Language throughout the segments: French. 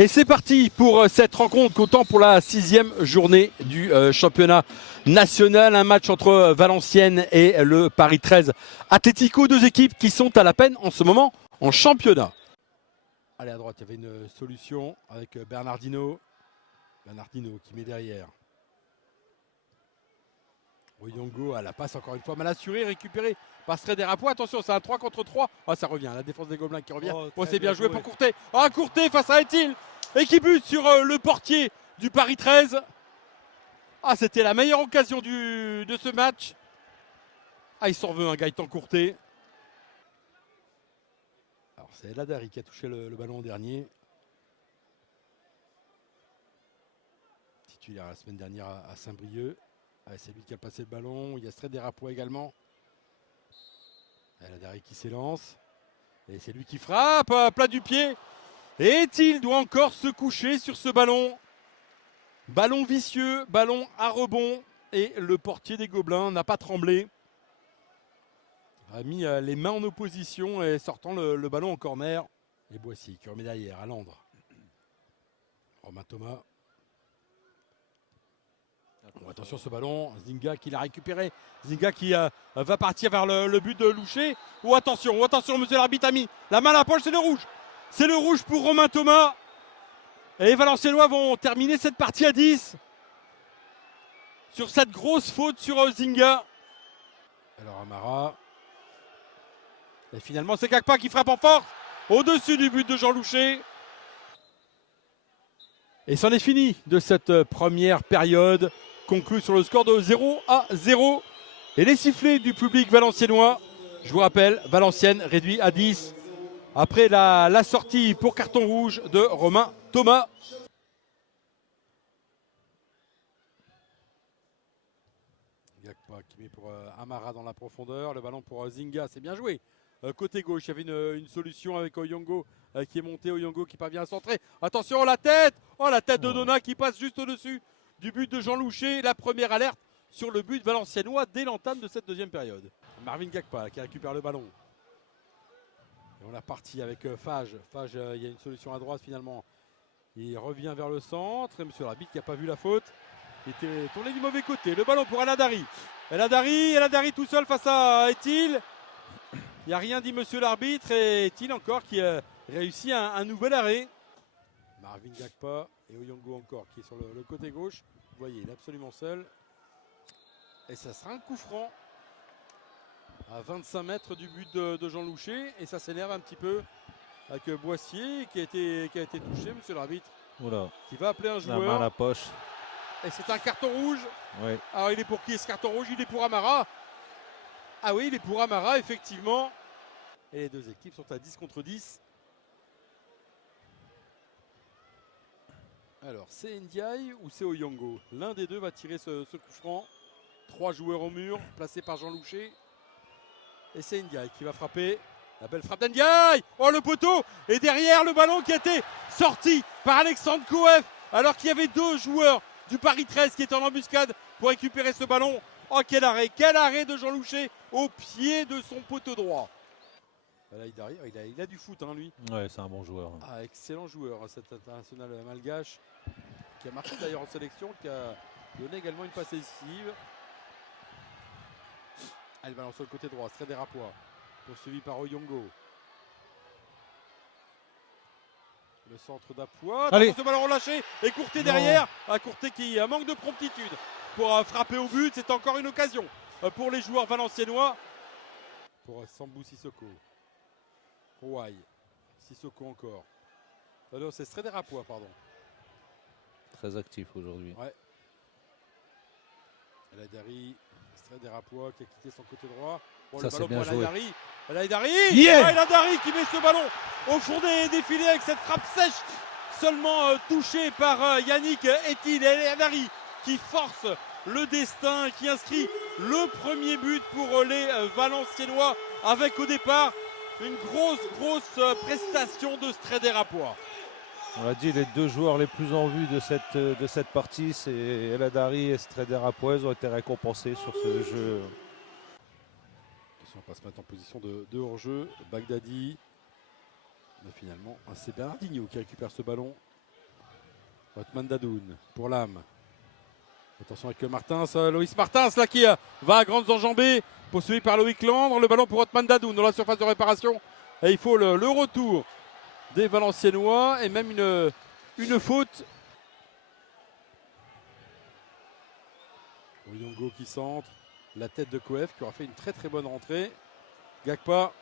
Et c'est parti pour cette rencontre comptant pour la 6e journée du championnat national. Un match entre Valenciennes et le Paris 13 Atlético. Deux équipes qui sont à la peine en ce moment en championnat. Allez, à droite, il y avait une solution avec Bernardino. Bernardino qui met derrière. Oyongo à la passe encore une fois mal assurée, récupérée par Stréderapo. Attention, c'est un 3 contre 3. Ah, ça revient, la défense des Gobelins qui revient. Oh, c'est bien joué pour Courtet. Ah, Courtet face à Etil. Et qui bute sur le portier du Paris 13. Ah, c'était la meilleure occasion de ce match. Ah, il s'en veut un Gaëtan Courtet. Alors, c'est Ladari qui a touché le ballon en dernier. Titulaire la semaine dernière à Saint-Brieuc. Ah, c'est lui qui a passé le ballon. Il y a Stréderapo également. Ladari qui s'élance. Et c'est lui qui frappe à plat du pied. Et il doit encore se coucher sur ce ballon. Ballon vicieux, ballon à rebond. Et le portier des Gobelins n'a pas tremblé. A mis les mains en opposition et sortant le ballon en corner. Et Boissy qui remet derrière à Landre. Romain Thomas. Bon, attention ce ballon, Zinga qui l'a récupéré. Zinga qui va partir vers le but de Loucher. Oh attention, monsieur l'arbitre a mis la main à la poche, c'est le rouge. C'est le rouge pour Romain Thomas. Et les Valenciennois vont terminer cette partie à 10. Sur cette grosse faute sur Zinga. Alors Amara. Et finalement c'est Gakpa qui frappe en force. Au-dessus du but de Jean Loucher. Et c'en est fini de cette première période. Conclut sur le score de 0-0. Et les sifflets du public valenciennois. Je vous rappelle, Valenciennes réduit à 10 après la sortie pour carton rouge de Romain Thomas. Gakpa qui met pour Amara dans la profondeur. Le ballon pour Zinga, c'est bien joué. Côté gauche, il y avait une solution avec Oyongo qui est monté. Oyongo qui parvient à centrer. Attention, la tête. Oh, la tête de Donna qui passe juste au-dessus du but de Jean Loucher. La première alerte sur le but valenciennois dès l'entame de cette deuxième période. Marvin Gakpa qui récupère le ballon. Et on est parti avec Fage. Fage, il y a une solution à droite finalement. Il revient vers le centre. Et monsieur l'arbitre qui n'a pas vu la faute. Il était tourné du mauvais côté. Le ballon pour Aladari. Aladari tout seul face à Etil. Il n'y a rien dit monsieur l'arbitre. Et Etil encore qui réussit un nouvel arrêt. Marvin Gakpa et Oyongo encore qui est sur le côté gauche. Vous voyez, il est absolument seul. Et ça sera un coup franc à 25 mètres du but de Jean Loucher. Et ça s'énerve un petit peu avec Boissier qui a été touché, monsieur l'arbitre. Oula. Qui va appeler un joueur. La main à la poche. Et c'est un carton rouge. Oui. Alors il est pour qui ce carton rouge? Il est pour Amara. Ah oui, il est pour Amara, effectivement. Et les deux équipes sont à 10 contre 10. Alors, c'est Ndiaye ou c'est Oyongo? L'un des deux va tirer ce coup franc. 3 joueurs au mur, placés par Jean Loucher. Et c'est Ndiaye qui va frapper. La belle frappe d'Ndiaye. Oh, le poteau. Et derrière, le ballon qui a été sorti par Alexandre Koef. Alors qu'il y avait 2 joueurs du Paris 13 qui étaient en embuscade pour récupérer ce ballon. Oh, quel arrêt de Jean Loucher au pied de son poteau droit. Là, il a du foot, hein, lui. Ouais, c'est un bon joueur. Ah, excellent joueur, cet international malgache, qui a marqué d'ailleurs en sélection, qui a donné également une passe décisive. Elle balance sur le côté droit, Stréderapo, poursuivi par Oyongo. Le centre d'Apois, ce ballon relâché, et Courtet derrière. Courtet qui manque de promptitude pour frapper au but. C'est encore une occasion pour les joueurs valenciennois. Pour Sambou Sissoko. Rouaille. Sissoko encore. Non, c'est Stréderapo, pardon. Très actif aujourd'hui. Ouais. Aladari, Stréderapo qui a quitté son côté droit. Bon, ça, le ballon pour Aladari. Aladari. Yeah. Aladari qui met ce ballon au fond des filets avec cette frappe sèche. Seulement touchée par Yannick Etil. Aladari qui force le destin, qui inscrit le premier but pour les Valenciennois avec au départ une grosse prestation de Stréderapo. On l'a dit, les 2 joueurs les plus en vue de cette partie, c'est Eladari et Stréderapo. Ils ont été récompensés sur ce jeu. On passe maintenant en position de hors-jeu. Bagdadi. Mais finalement, c'est Bernardino qui récupère ce ballon. Othman Dadoun pour l'âme. Attention avec Martins, Loïs Martins là qui va à grandes enjambées, poursuivi par Loïc Landre. Le ballon pour Othman Dadoun dans la surface de réparation. Et il faut le retour des Valenciennois et même une faute. Oyongo qui centre, la tête de Coef qui aura fait une très très bonne rentrée. Gakpa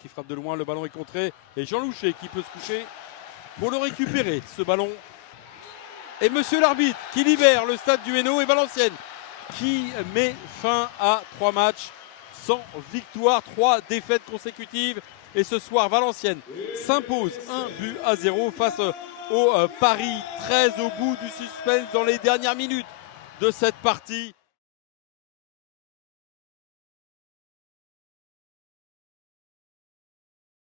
qui frappe de loin, le ballon est contré et Jean Louchet qui peut se coucher pour le récupérer ce ballon. Et monsieur l'arbitre qui libère le stade du Hainaut et Valenciennes qui met fin à 3 matchs sans victoire, 3 défaites consécutives. Et ce soir, Valenciennes s'impose 1-0 face au Paris 13 au bout du suspense dans les dernières minutes de cette partie.